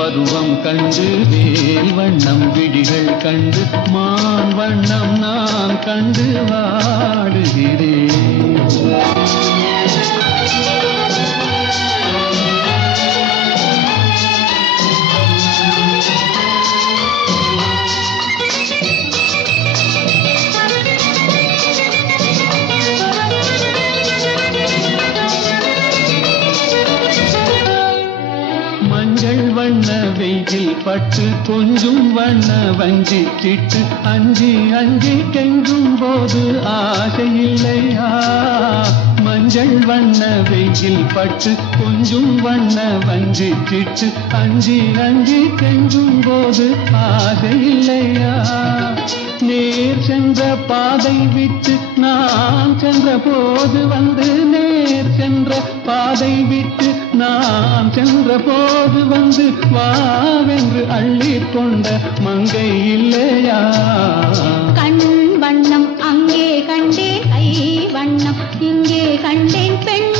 பருவம் கண்டு வேல் வண்ணம் விடிகள் கண்டு மான் வண்ணம் நான் கண்டு வாடுகிறேன். வண்ண வெயில் பட்டு கொஞ்சும் வண்ண வஞ்சி கிட்டு அஞ்சி அஞ்சி கெஞ்சும் போது ஆசை இல்லையா? மஞ்சள் வண்ண வெயில் பட்டு கொஞ்சும் வண்ண வஞ்சி கிட்டு அஞ்சி அஞ்சி கெஞ்சும் போது ஆசை இல்லையா? நேர் சென்ற பாதை விட்டு நான் சென்ற போது வந்து நேர் சென்ற பாதை விட்டு நான் சென்ற போது வந்து வாவென்று அள்ளி கொண்ட மங்கை இல்லையா? கண் வண்ணம் அங்கே கண்டேன் கை வண்ணம் இங்கே கண்டேன் பெண்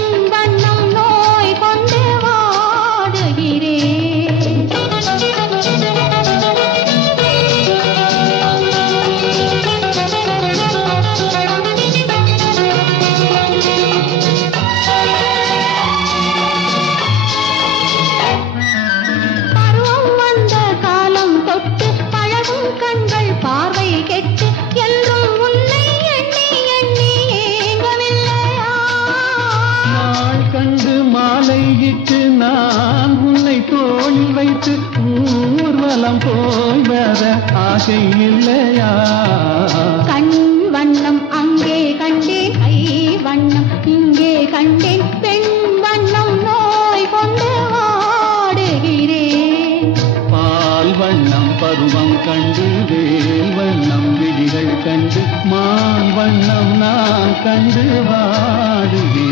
போய் வர ஆசை இல்லையா கண் வண்ணம் அங்கே கண்டேன் கை வண்ணம் இங்கே கண்டேன். பெண் வண்ணம் நோய் கொண்டு வாடுகிறேன் பால் வண்ணம் பருவம் கண்டு வேல் வண்ணம் விழிகள் கண்டு மான் வண்ணம் நான் கண்டு வாடுகிறேன்.